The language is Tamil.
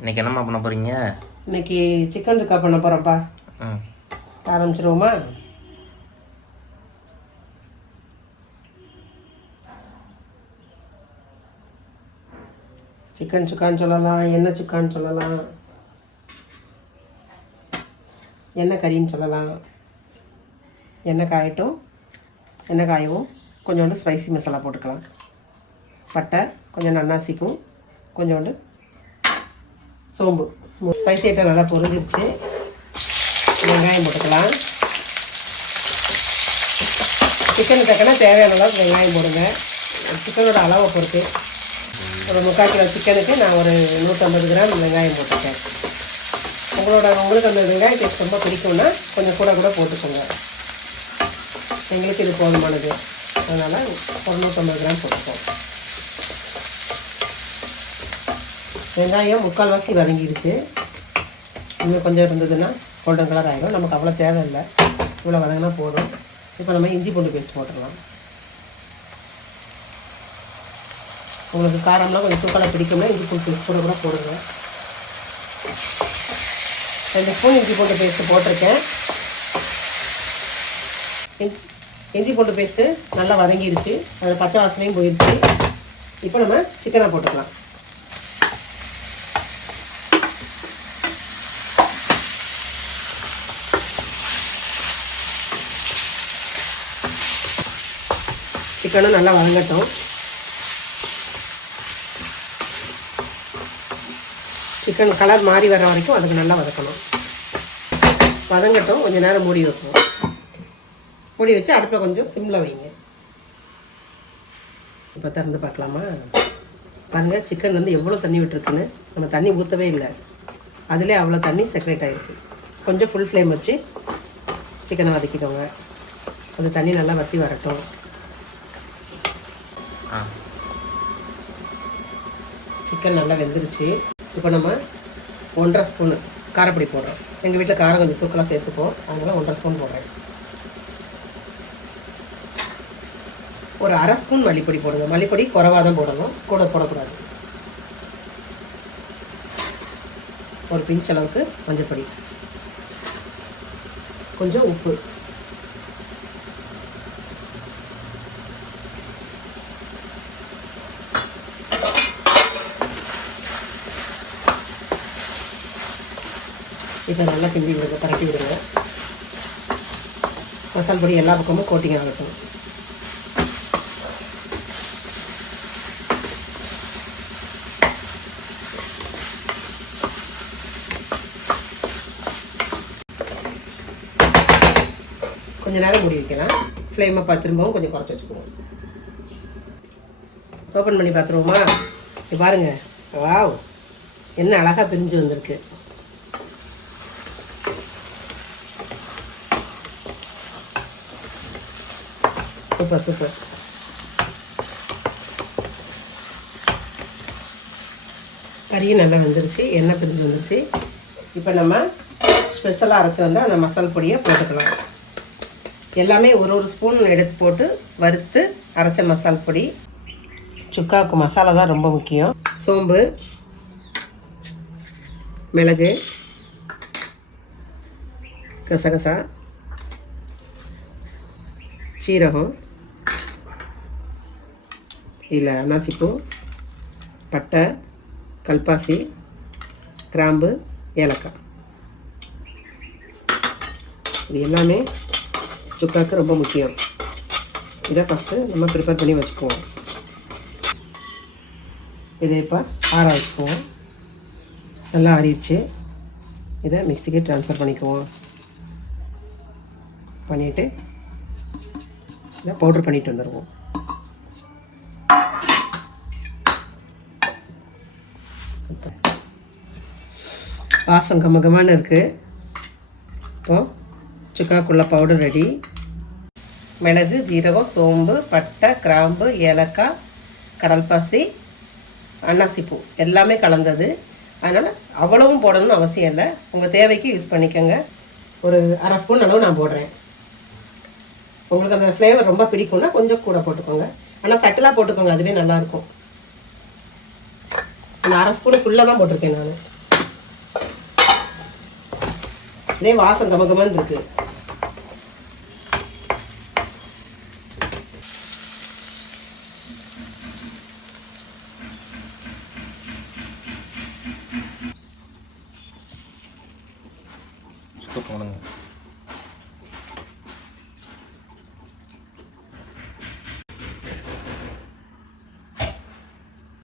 இன்றைக்கி என்னம்மா பண்ண போகிறீங்க? இன்னைக்கு சிக்கன் டிக்கா பண்ண போகிறோம்ப்பா. ஆரம்பிச்சிருவோமா? சிக்கன் சுக்கான்னு சொல்லலாம், எண்ணெய் சுக்கான்னு சொல்லலாம், எண்ணெய் கறின்னு சொல்லலாம். எண்ணெய் காயட்டும். எண்ணெய் காயவும் கொஞ்சோண்டு ஸ்பைசி மசாலா போட்டுக்கலாம். பட்டை, கொஞ்சம் அன்னாசிப்பூ, கொஞ்சோண்டு சோம்பு. ஸ்பைசி ஐட்டம் நல்லா பொரிஞ்சிருச்சு. வெங்காயம் போட்டுக்கலாம். சிக்கன் தக்கனா தேவையான அளவுக்கு வெங்காயம் போடுங்க. சிக்கனோட அளவை பொறுத்து ஒரு 3/4 கிலோ சிக்கனுக்கு நான் ஒரு 150 கிராம் வெங்காயம் போட்டுருக்கேன். உங்களுக்கு அந்த வெங்காய டேஸ்ட் ரொம்ப பிடிக்கும்னா கொஞ்சம் கூட போட்டுக்கோங்க. எங்களுக்கு இது போதுமானது, அதனால் ஒரு 150 கிராம் போட்டுக்கோங்க. வெங்காயம் 3/4 வதங்கிடுச்சு. இன்னும் கொஞ்சம் இருந்ததுன்னா கோல்டன் கலர் ஆகிடும். நமக்கு அவ்வளோ தேவையில்லை, இவ்வளோ வதங்கினா போதும். இப்போ நம்ம இஞ்சி பூண்டு பேஸ்ட் போட்டுடலாம். உங்களுக்கு காரம்லாம் கொஞ்சம் தூக்கலாக பிடிக்கும்னா இஞ்சி பூண்டு பேஸ்ட் கூட போடுங்க. 2 ஸ்பூன் இஞ்சி பூண்டு பேஸ்ட்டு போட்டிருக்கேன். இஞ்சி பூண்டு பேஸ்ட்டு நல்லா வதங்கிடுச்சு. அதில் பச்சை வாசனையும் போயிடுச்சு. இப்போ நம்ம சிக்கனை போட்டுக்கலாம். சிக்கனும் நல்லா வதங்கட்டும். சிக்கன் கலர் மாறி வர வரைக்கும் அதுக்கு நல்லா வதக்கணும். வதங்கட்டும். கொஞ்சம் நேரம் மூடி வைப்போம். மூடி வச்சு அடுப்பை கொஞ்சம் சிம்மில் வைங்க. இப்போ திறந்து பார்க்கலாமா? பாருங்கள், சிக்கன் வந்து எவ்வளோ தண்ணி விட்டுருக்குன்னு. நம்ம தண்ணி ஊற்றவே இல்லை, அதிலே அவ்வளோ தண்ணி செக்ரேட் ஆகிருக்கு. கொஞ்சம் ஃபுல் ஃப்ளேம் வச்சு சிக்கனை வதக்கிக்கோங்க. அது தண்ணி நல்லா வற்றி வரட்டும். சிக்கன் நல்லா வெந்துருச்சு. இப்போ நம்ம 1.5 ஸ்பூனு காரப்பொடி போடுறோம். எங்கள் வீட்டில் காரம் கொஞ்சம் தூக்கலாக சேர்த்துப்போம், அதனால் 1.5 ஸ்பூன் போடுறேன். ஒரு 1/2 ஸ்பூன் மல்லிப்பொடி போடுங்க. மல்லிப்பொடி குறைவாக தான் போடணும், கூட போடக்கூடாது. ஒரு பிஞ்ச் அளவுக்கு மஞ்சள், கொஞ்சம் உப்பு. இதை நல்லா கிண்டி விடுங்க, பரட்டி விடுங்க. மசால் பொடி எல்லா பக்கமும் கோட்டிங் ஆகட்டும். கொஞ்சம் நேரம் மூடி வைக்கலாம். ஃப்ளேமை திரும்பவும் கொஞ்சம் குறைச்சி வச்சுக்குவோம். ஓப்பன் பண்ணி பார்த்துருவோமா? இது பாருங்கள், வாவ், என்ன அழகாக பிரிஞ்சு வந்திருக்கு. சூப்பர். கறியும் நல்லா வந்துருச்சு, எண்ணெய் பிரிஞ்சு வந்துருச்சு. இப்போ நம்ம ஸ்பெஷலாக அரைச்சி வந்தால் அந்த மசால் பொடியை போட்டுக்கலாம். எல்லாமே ஒரு ஸ்பூன் எடுத்து போட்டு வறுத்து அரைச்ச மசால் பொடி. சுக்காவுக்கு மசாலா தான் ரொம்ப முக்கியம். சோம்பு, மிளகு, கசகசா, சீரகம், இதில் அன்னாசிப்பூ, பட்டை, கல்பாசி, கிராம்பு, ஏலக்காய். இது எல்லாமே சுக்காவுக்கு ரொம்ப முக்கியம். இதை ஃபஸ்ட்டு நம்ம ப்ரிப்பேர் பண்ணி வச்சுக்குவோம். இதை இப்போ ஆற வச்சுக்குவோம். நல்லா ஆறிடுச்சு. இதை மிக்சிக்கு ட்ரான்ஸ்ஃபர் பண்ணிக்குவோம். பண்ணிவிட்டு இதை பவுட்ரு பண்ணிட்டு வந்துடுவோம். வாசம் கமகமான இருக்குது. இப்போது சுக்காக்குள்ள பவுடர் ரெடி. மிளகு, ஜீரகம், சோம்பு, பட்டை, கிராம்பு, ஏலக்காய், கடல்பாசி, அன்னாசிப்பூ எல்லாமே கலந்தது. அதனால் அவ்வளவும் போடணும்னு அவசியம் இல்லை. உங்கள் தேவைக்கு யூஸ் பண்ணிக்கோங்க. ஒரு 1/2 ஸ்பூன் அளவு நான் போடுறேன். உங்களுக்கு அந்த ஃப்ளேவர் ரொம்ப பிடிக்கும்னா கொஞ்சம் கூட போட்டுக்கோங்க. ஆனால் சட்டலாக போட்டுக்கோங்க, அதுவே நல்லாயிருக்கும். நான் 1/2 ஸ்பூனுக்குள்ளே தான் போட்டிருக்கேன் நான். இதே வாசம் கமகமன்னு இருக்கு. போடுங்க.